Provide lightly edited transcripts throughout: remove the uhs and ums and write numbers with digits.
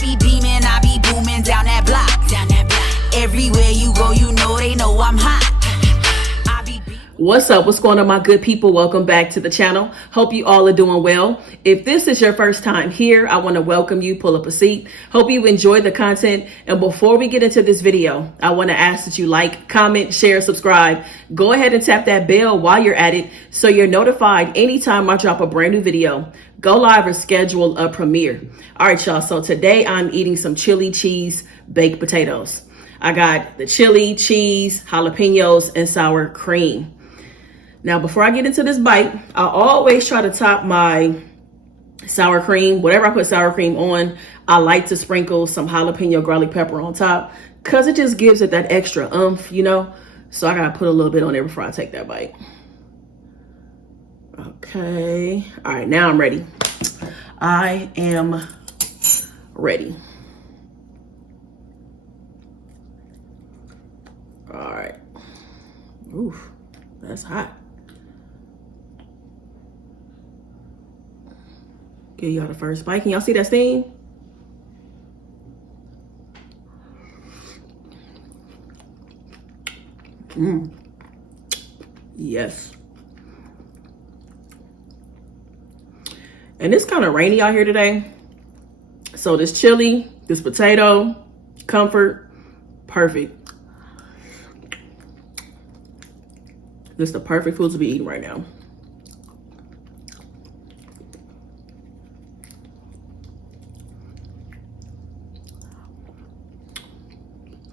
be beaming, I be booming down that block. Everywhere you go, you know they know I'm hot. What's up? What's going on, my good people? Welcome back to the channel. Hope you all are doing well. If this is your first time here, I want to welcome you. Pull up a seat. Hope you enjoyed the content. And before we get into this video, I want to ask that you like, comment, share, subscribe. Go ahead and tap that bell while you're at it so you're notified anytime I drop a brand new video, go live, or schedule a premiere. All right, y'all. So today I'm eating some chili cheese baked potatoes. I got the chili, cheese, jalapenos, and sour cream. Now, before I get into this bite, I always try to top my sour cream. Whatever I put sour cream on, I like to sprinkle some jalapeno garlic pepper on top because it just gives it that extra oomph, you know? So I got to put a little bit on there before I take that bite. Okay. All right, now I'm ready. I am ready. All right. Oof, that's hot. Give y'all the first bite. Can y'all see that steam? Yes. And it's kind of rainy out here today. So this chili, this potato, comfort, perfect. This is the perfect food to be eating right now.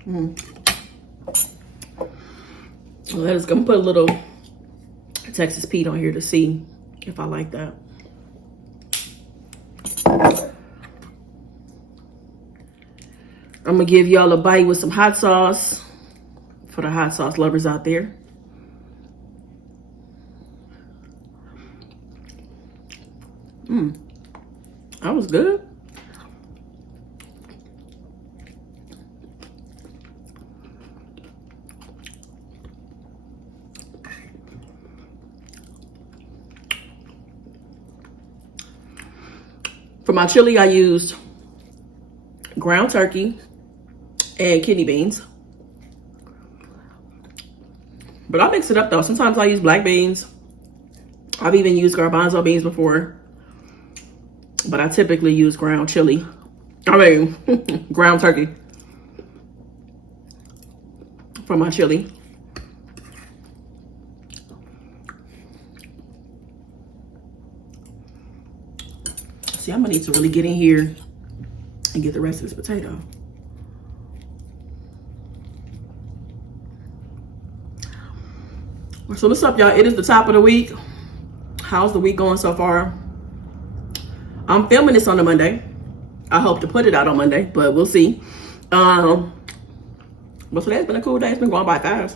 I'm gonna put a little Texas Pete on here to see if I like that. I'm gonna give y'all a bite with some hot sauce for the hot sauce lovers out there. That was good. For my chili, I used ground turkey and kidney beans. But I mix it up though. Sometimes I use black beans. I've even used garbanzo beans before. But I typically use ground chili. Ground turkey for my chili. See, I'm gonna need to really get in here and get the rest of this potato. So what's up, y'all? It is the top of the week. How's the week going so far? I'm filming this on a Monday. I hope to put it out on Monday, but we'll see. But today's been a cool day. It's been going by fast.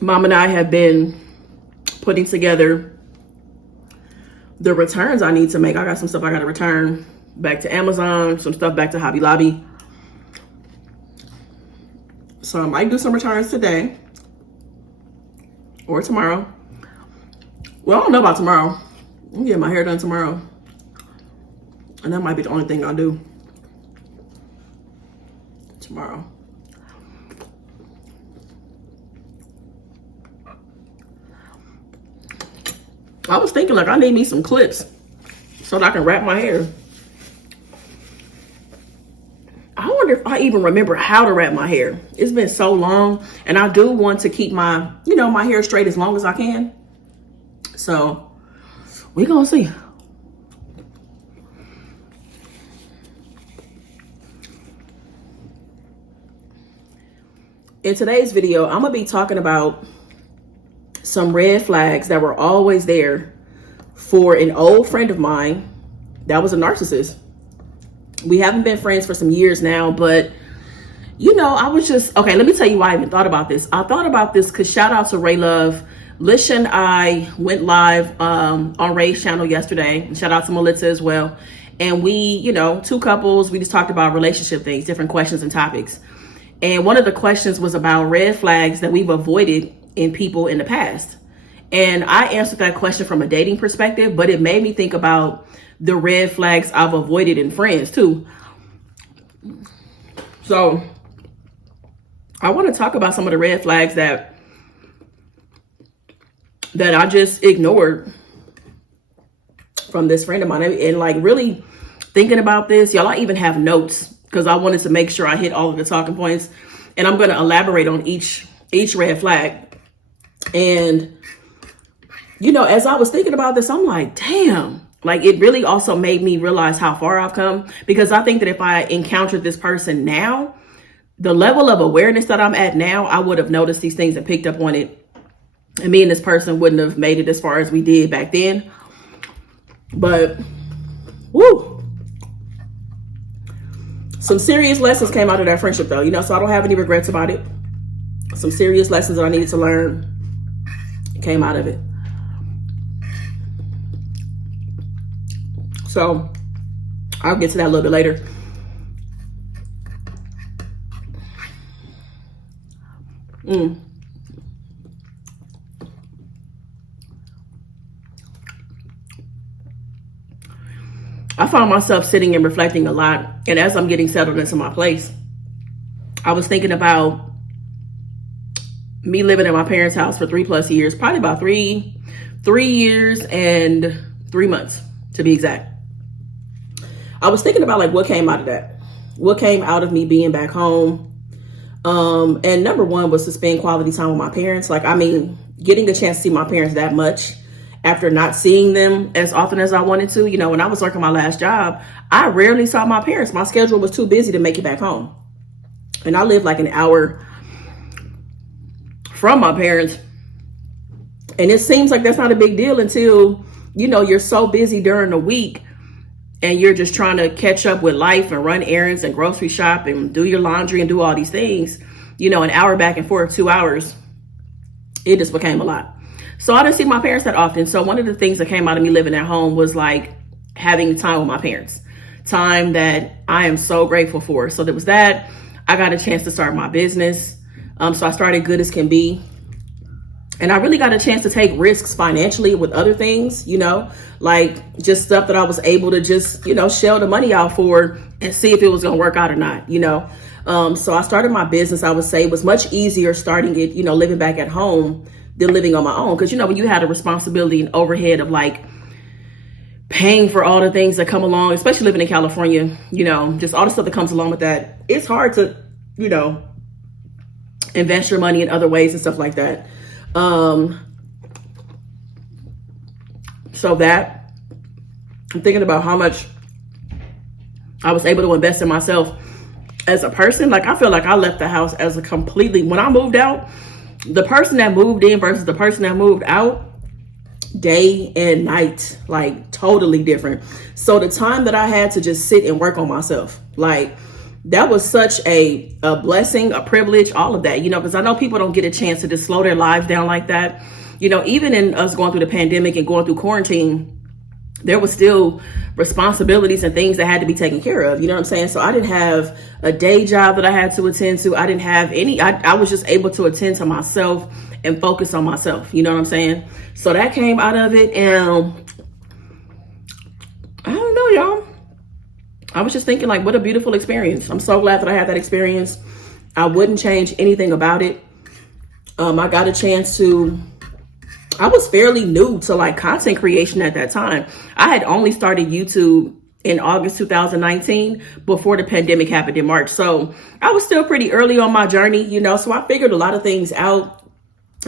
Mom and I have been putting together the returns I need to make. I got some stuff I got to return back to Amazon, some stuff back to Hobby Lobby. So I might do some returns today or tomorrow. Well, I don't know about tomorrow. I'm getting my hair done tomorrow. And that might be the only thing I'll do tomorrow. I was thinking like I need me some clips so that I can wrap my hair. I wonder if I even remember how to wrap my hair. It's been so long and I do want to keep my, my hair straight as long as I can. So we gonna see. In today's video, I'm gonna be talking about some red flags that were always there for an old friend of mine that was a narcissist. We haven't been friends for some years now, but I was just, okay, let me tell you why I even thought about this. I thought about this because shout out to Ray Love. Lisha and I went live on Ray's channel yesterday. And shout out to Melissa as well. And we, two couples, we just talked about relationship things, different questions and topics. And one of the questions was about red flags that we've avoided in people in the past. And I answered that question from a dating perspective, but it made me think about the red flags I've avoided in friends too. So I want to talk about some of the red flags that I just ignored from this friend of mine. And like really thinking about this, y'all, I even have notes because I wanted to make sure I hit all of the talking points. And I'm going to elaborate on each red flag. And, you know, as I was thinking about this, I'm like, damn, like it really also made me realize how far I've come, because I think that if I encountered this person now, the level of awareness that I'm at now, I would have noticed these things and picked up on it. And me and this person wouldn't have made it as far as we did back then. But, woo. Some serious lessons came out of that friendship though, you know, so I don't have any regrets about it. Some serious lessons that I needed to learn came out of it. So I'll get to that a little bit later. I found myself sitting and reflecting a lot. And as I'm getting settled into my place, I was thinking about me living in my parents' house for 3+ years, probably about three years and 3 months to be exact. I was thinking about like what came out of that, what came out of me being back home. And number one was to spend quality time with my parents. Like, I mean, getting a chance to see my parents that much after not seeing them as often as I wanted to. You know, when I was working my last job, I rarely saw my parents. My schedule was too busy to make it back home. And I lived like an hour from my parents. And it seems like that's not a big deal until, you know, you're so busy during the week and you're just trying to catch up with life and run errands and grocery shop and do your laundry and do all these things. You know, an hour back and forth, 2 hours, it just became a lot. So I didn't see my parents that often. So one of the things that came out of me living at home was like having time with my parents, time that I am so grateful for. So there was that. I got a chance to start my business. So I started Good as Can Be. And I really got a chance to take risks financially with other things, you know, like just stuff that I was able to just, you know, shell the money out for and see if it was going to work out or not, you know. So I started my business. I would say it was much easier starting it, you know, living back at home than living on my own. Because, you know, when you had a responsibility and overhead of like paying for all the things that come along, especially living in California, you know, just all the stuff that comes along with that, it's hard to, you know, invest your money in other ways and stuff like that. So that I'm thinking about how much I was able to invest in myself as a person. Like, I feel like I left the house as a completely, when I moved out, the person that moved in versus the person that moved out, day and night, like totally different. So the time that I had to just sit and work on myself, like that was such a blessing, a privilege, all of that, you know, because I know people don't get a chance to just slow their lives down like that. You know, even in us going through the pandemic and going through quarantine, there was still responsibilities and things that had to be taken care of. You know what I'm saying? So I didn't have a day job that I had to attend to. I didn't have any, I was just able to attend to myself and focus on myself. You know what I'm saying? So that came out of it. And I don't know, y'all. I was just thinking like, what a beautiful experience. I'm so glad that I had that experience. I wouldn't change anything about it. I got a chance to, I was fairly new to like content creation at that time. I had only started YouTube in August 2019 before the pandemic happened in March. So I was still pretty early on my journey, you know, so I figured a lot of things out.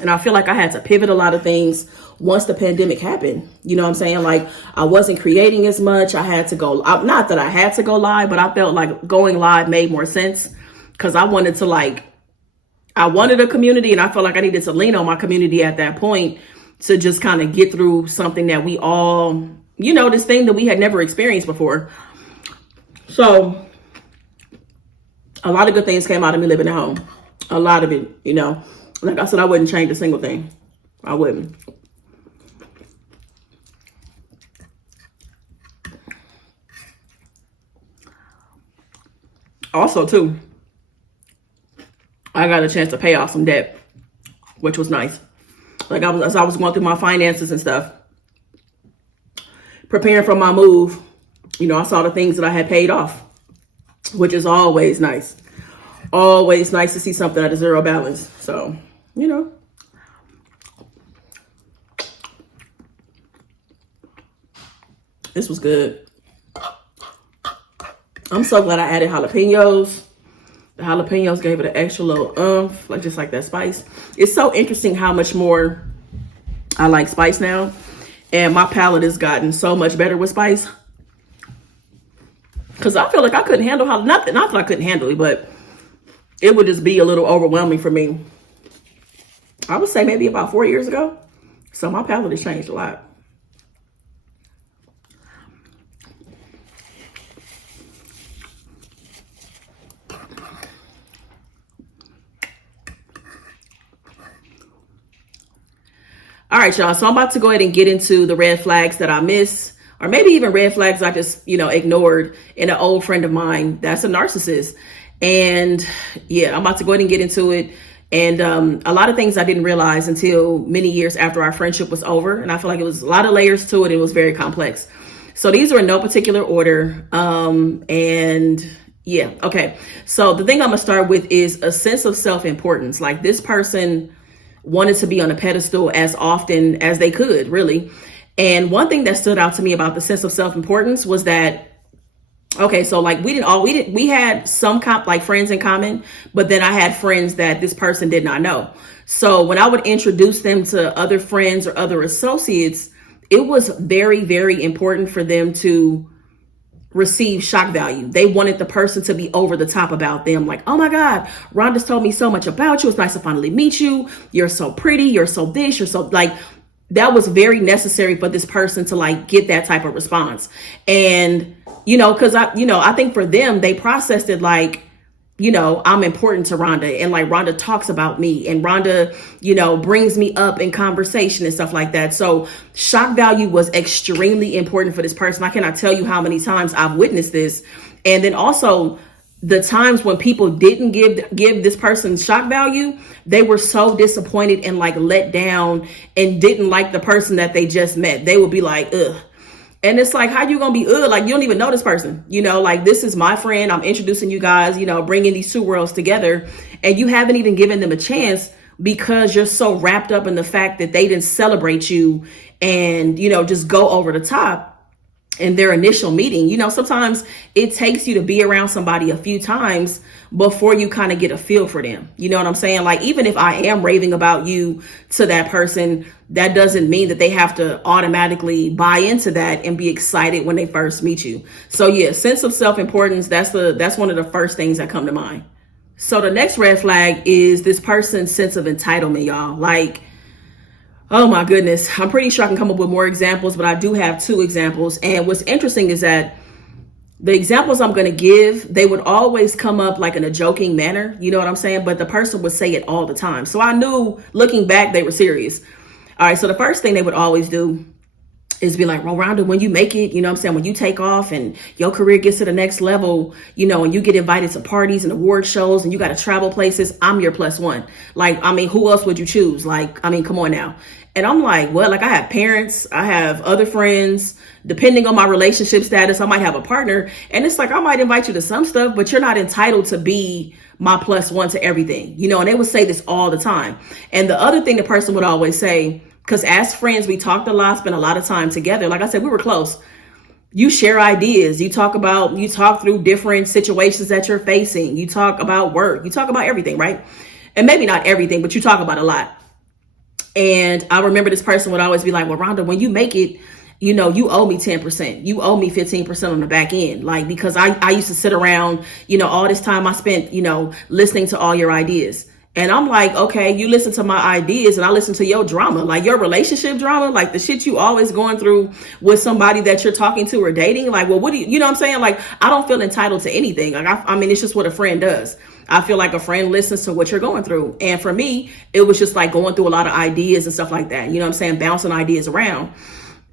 And I feel like I had to pivot a lot of things once the pandemic happened. You know what I'm saying? Like, I wasn't creating as much. I had to go, not that I had to go live, but I felt like going live made more sense because I wanted to like, I wanted a community and I felt like I needed to lean on my community at that point to just kind of get through something that we all, you know, this thing that we had never experienced before. So a lot of good things came out of me living at home. A lot of it, you know. Like I said, I wouldn't change a single thing. I wouldn't. Also, too, I got a chance to pay off some debt, which was nice. Like as I was going through my finances and stuff, preparing for my move, you know, I saw the things that I had paid off, which is always nice. Always nice to see something at a zero balance. So, you know. This was good. I'm so glad I added jalapenos. The jalapenos gave it an extra little like just like that spice. It's so interesting how much more I like spice now. And my palate has gotten so much better with spice. Because I feel like I couldn't handle not that I couldn't handle it, but it would just be a little overwhelming for me. I would say maybe about 4 years ago. So my palate has changed a lot. All right, y'all. So I'm about to go ahead and get into the red flags that I miss, or maybe even red flags I just, you know, ignored in an old friend of mine that's a narcissist. And yeah, I'm about to go ahead and get into it. And a lot of things I didn't realize until many years after our friendship was over. And I feel like it was a lot of layers to it. It was very complex. So these are in no particular order. And yeah, okay. So the thing I'm gonna start with is a sense of self-importance. Like this person wanted to be on a pedestal as often as they could, really. And one thing that stood out to me about the sense of self-importance was that, okay, so like we had some like friends in common, but then I had friends that this person did not know. So when I would introduce them to other friends or other associates, it was very, very important for them to receive shock value. They wanted the person to be over the top about them. Like, oh my God, Rhonda's told me so much about you. It's nice to finally meet you. You're so pretty. You're so this. You're so like, that was very necessary for this person to like get that type of response. And, you know, cause I think for them, they processed it like, you know, I'm important to Rhonda, and like Rhonda talks about me, and Rhonda, you know, brings me up in conversation and stuff like that. So shock value was extremely important for this person. I cannot tell you how many times I've witnessed this. And then also the times when people didn't give this person shock value, they were so disappointed and like let down and didn't like the person that they just met. They would be like, ugh. And it's like, how you gonna be, like, you don't even know this person, you know, like, this is my friend. I'm introducing you guys, you know, bringing these two worlds together, and you haven't even given them a chance because you're so wrapped up in the fact that they didn't celebrate you and, you know, just go over the top in their initial meeting. You know, sometimes it takes you to be around somebody a few times before you kind of get a feel for them. You know what I'm saying? Like, even if I am raving about you to that person, that doesn't mean that they have to automatically buy into that and be excited when they first meet you. So yeah, sense of self-importance, that's one of the first things that come to mind. So the next red flag is this person's sense of entitlement, y'all. Like, oh my goodness, I'm pretty sure I can come up with more examples, but I do have 2 examples. And what's interesting is that the examples I'm going to give, they would always come up like in a joking manner. You know what I'm saying? But the person would say it all the time. So I knew looking back, they were serious. All right. So the first thing they would always do is be like, well, Rhonda, when you make it, you know what I'm saying? When you take off and your career gets to the next level, you know, and you get invited to parties and award shows and you got to travel places, I'm your +1. Like, I mean, who else would you choose? Like, I mean, come on now. And I'm like, well, like, I have parents, I have other friends, depending on my relationship status, I might have a partner. And it's like, I might invite you to some stuff, but you're not entitled to be my +1 to everything, you know? And they would say this all the time. And the other thing the person would always say, because as friends, we talked a lot, spent a lot of time together. Like I said, we were close. You share ideas. You talk through different situations that you're facing. You talk about work. You talk about everything, right? And maybe not everything, but you talk about a lot. And I remember this person would always be like, well, Rhonda, when you make it, you know, you owe me 10%. You owe me 15% on the back end. Like, because I used to sit around, you know, all this time I spent, you know, listening to all your ideas. And I'm like, okay, you listen to my ideas and I listen to your drama, like your relationship drama, like the shit you always going through with somebody that you're talking to or dating. Like, well, what do you know what I'm saying? Like, I don't feel entitled to anything. Like, I mean, it's just what a friend does. I feel like a friend listens to what you're going through. And for me, it was just like going through a lot of ideas and stuff like that. You know what I'm saying? Bouncing ideas around.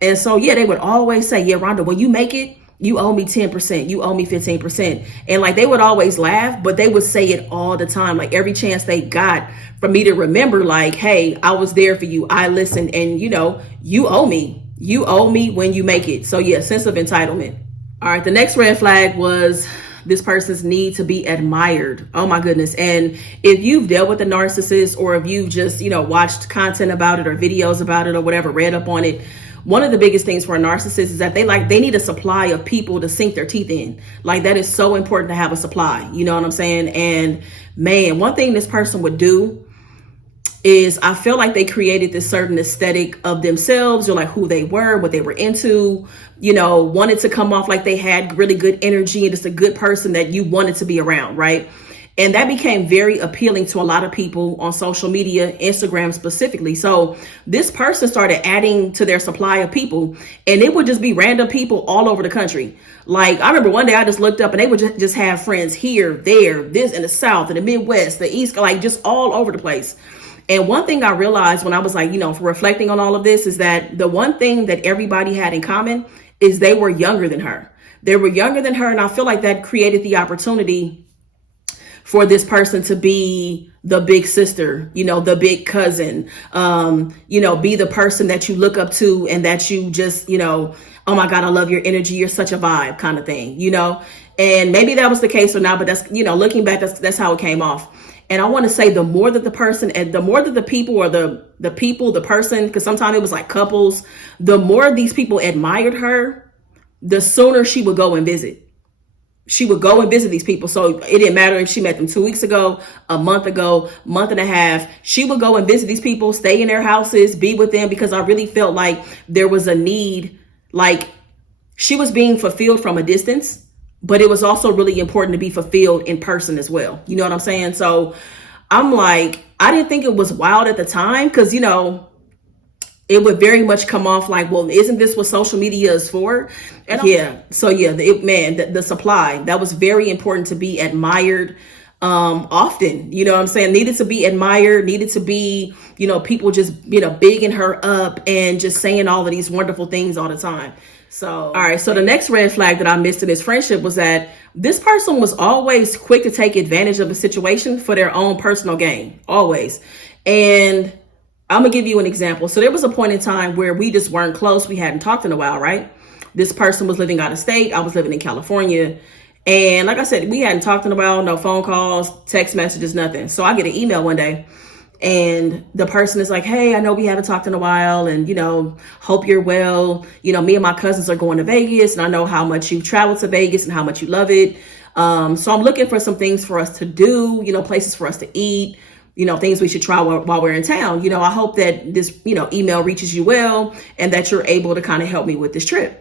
And so, yeah, they would always say, yeah, Rhonda, when you make it, You owe me 10%. You owe me 15%. And like they would always laugh, but they would say it all the time. Like every chance they got for me to remember, like, hey, I was there for you. I listened, and you know, you owe me. You owe me when you make it. So yeah, sense of entitlement. All right. The next red flag was this person's need to be admired. Oh my goodness. And if you've dealt with a narcissist, or if you've just, you know, watched content about it or videos about it or whatever, read up on it, one of the biggest things for a narcissist is that they need a supply of people to sink their teeth in. Like that is so important to have a supply. You know what I'm saying? And man, one thing this person would do is I feel like they created this certain aesthetic of themselves, or like who they were, what they were into, you know, wanted to come off like they had really good energy and just a good person that you wanted to be around, right? And that became very appealing to a lot of people on social media, Instagram specifically. So this person started adding to their supply of people, and it would just be random people all over the country. Like I remember one day I just looked up and they would just have friends here, there, this in the South, in the Midwest, the East, like just all over the place. And one thing I realized when I was like, you know, for reflecting on all of this is that the one thing that everybody had in common is they were younger than her. They were younger than her. And I feel like that created the opportunity for this person to be the big sister, you know, the big cousin, you know, be the person that you look up to and that you just, you know, oh my God, I love your energy. You're such a vibe kind of thing, you know, and maybe that was the case or not, but that's, you know, looking back, that's how it came off. And I want to say the more that the person and the more that the people or the person, because sometimes it was like couples, the more these people admired her, the sooner she would go and visit. She would go and visit these people. So it didn't matter if she met them 2 weeks ago, a month ago, month and a half. She would go and visit these people, stay in their houses, be with them, because I really felt like there was a need, like she was being fulfilled from a distance, but it was also really important to be fulfilled in person as well. You know what I'm saying? So I'm like, I didn't think it was wild at the time because, you know, it would very much come off like, well, isn't this what social media is for? And yeah. So yeah, the supply, that was very important to be admired often, you know what I'm saying? Needed to be admired, needed to be, you know, people just, you know, bigging her up and just saying all of these wonderful things all the time. So, all right. So the next red flag that I missed in this friendship was that this person was always quick to take advantage of a situation for their own personal gain, always. And I'm gonna give you an example. So there was a point in time where we just weren't close. We hadn't talked in a while, right? This person was living out of state. I was living in California. And like I said, we hadn't talked in a while, no phone calls, text messages, nothing. So I get an email one day and the person is like, hey, I know we haven't talked in a while and, you know, hope you're well. You know, me and my cousins are going to Vegas and I know how much you've traveled to Vegas and how much you love it. So I'm looking for some things for us to do, you know, places for us to eat, you know, things we should try while we're in town. You know, I hope that this, you know, email reaches you well and that you're able to kind of help me with this trip.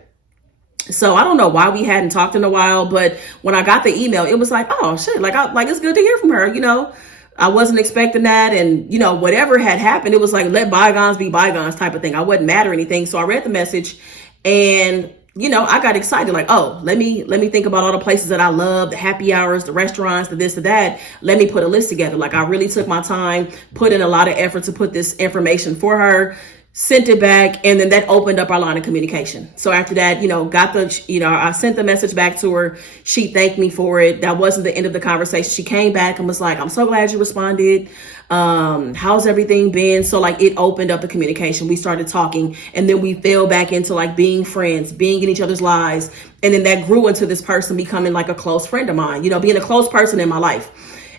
So I don't know why we hadn't talked in a while, but when I got the email, it was like, oh shit, like it's good to hear from her. You know, I wasn't expecting that. And, you know, whatever had happened, it was like, let bygones be bygones type of thing. I wasn't mad or anything. So I read the message and, you know, I got excited, like, oh, let me think about all the places that I love, the happy hours, the restaurants, the this, the that. Let me put a list together. Like I really took my time, put in a lot of effort to put this information for her, sent it back, and then that opened up our line of communication. So after that, you know, I sent the message back to her. She thanked me for it. That wasn't the end of the conversation. She came back and was like, I'm so glad you responded. How's everything been? So like it opened up the communication. We started talking and then we fell back into like being friends, being in each other's lives. And then that grew into this person becoming like a close friend of mine, you know, being a close person in my life.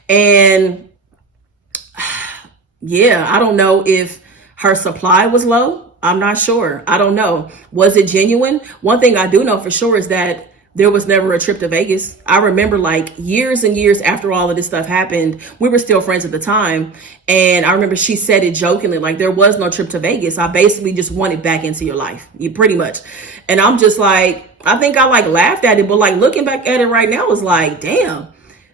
And yeah, I don't know if her supply was low. I'm not sure. I don't know. Was it genuine? One thing I do know for sure is that there was never a trip to Vegas. I remember like years and years after all of this stuff happened, we were still friends at the time. And I remember she said it jokingly, like there was no trip to Vegas. I basically just wanted back into your life. You pretty much. And I'm just like, I think I like laughed at it, but like looking back at it right now is like, damn.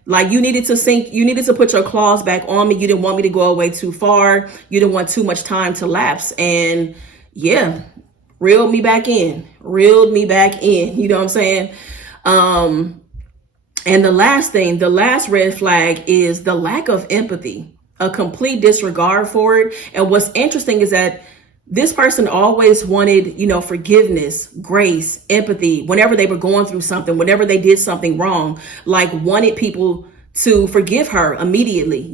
Like you needed to put your claws back on me. You didn't want me to go away too far. You didn't want too much time to lapse. And yeah, reeled me back in. You know what I'm saying? And the last red flag is the lack of empathy, a complete disregard for it. And what's interesting is that this person always wanted, forgiveness, grace, empathy, whenever they were going through something, whenever they did something wrong, like wanted people to forgive her immediately,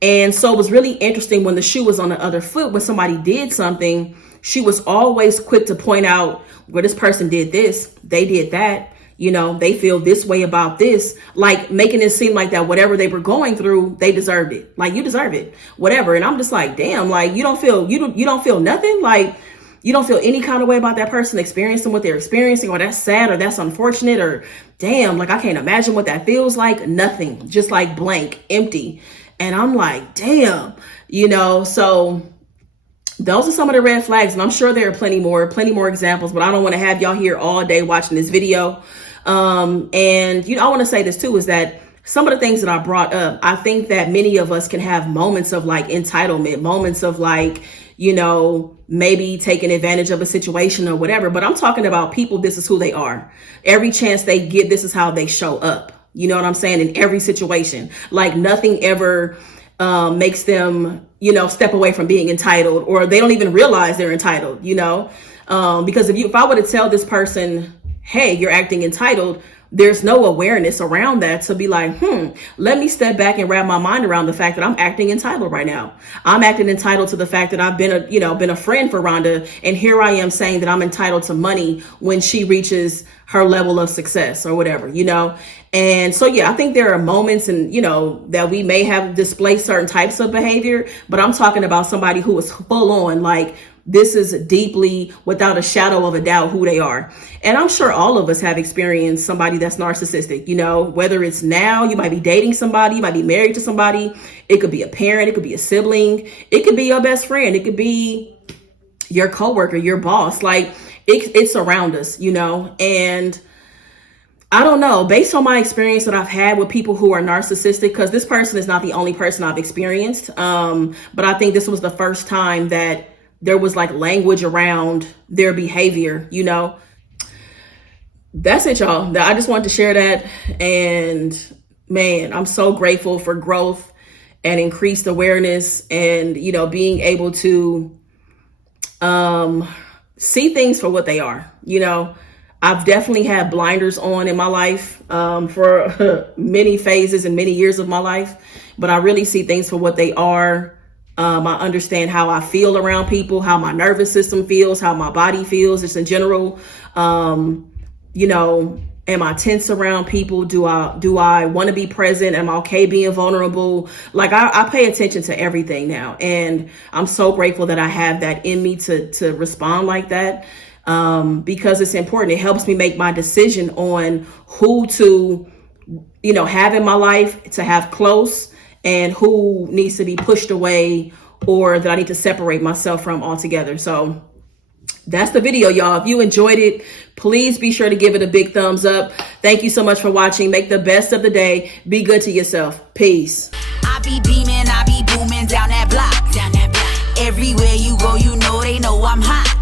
And so it was really interesting when the shoe was on the other foot, when somebody did something, she was always quick to point out, well, this person did this, they did that, they feel this way about this, like making it seem like that whatever they were going through, they deserved it. Like, you deserve it, whatever. And I'm just like, damn, like you don't feel nothing, like you don't feel any kind of way about that person experiencing what they're experiencing, or that's sad, or that's unfortunate, or damn, like I can't imagine what that feels like. Nothing, just like blank, empty. And I'm like, damn, so those are some of the red flags. And I'm sure there are plenty more examples, but I don't want to have y'all here all day watching this video. And, I want to say this too, is that some of the things that I brought up, I think that many of us can have moments of like entitlement, moments of like, maybe taking advantage of a situation or whatever. But I'm talking about people, this is who they are. Every chance they get, this is how they show up. You know what I'm saying? In every situation, like nothing ever makes them, step away from being entitled, or they don't even realize they're entitled, because if I were to tell this person, hey, you're acting entitled, there's no awareness around that to be like, let me step back and wrap my mind around the fact that I'm acting entitled right now. I'm acting entitled to the fact that I've been a friend for Rhonda. And here I am saying that I'm entitled to money when she reaches her level of success or whatever, And so, yeah, I think there are moments and, that we may have displayed certain types of behavior, but I'm talking about somebody who is full on, like, this is deeply, without a shadow of a doubt, who they are. And I'm sure all of us have experienced somebody that's narcissistic, whether it's now, you might be dating somebody, you might be married to somebody. It could be a parent, it could be a sibling, it could be your best friend, it could be your coworker, your boss. Like it's around us, and I don't know, based on my experience that I've had with people who are narcissistic, because this person is not the only person I've experienced. But I think this was the first time that there was like language around their behavior, That's it, y'all. I just wanted to share that. And man, I'm so grateful for growth and increased awareness and, being able to see things for what they are. I've definitely had blinders on in my life for many phases and many years of my life, but I really see things for what they are. I understand how I feel around people, how my nervous system feels, how my body feels, just in general. Am I tense around people? Do I want to be present? Am I okay being vulnerable? Like I pay attention to everything now. And I'm so grateful that I have that in me to respond like that. Because it's important. It helps me make my decision on who to, have in my life, to have close, and who needs to be pushed away or that I need to separate myself from altogether. So that's the video, y'all. If you enjoyed it, please be sure to give it a big thumbs up. Thank you so much for watching. Make the best of the day. Be good to yourself. Peace. I be beaming, I be booming down that block. Everywhere you go, they know I'm hot.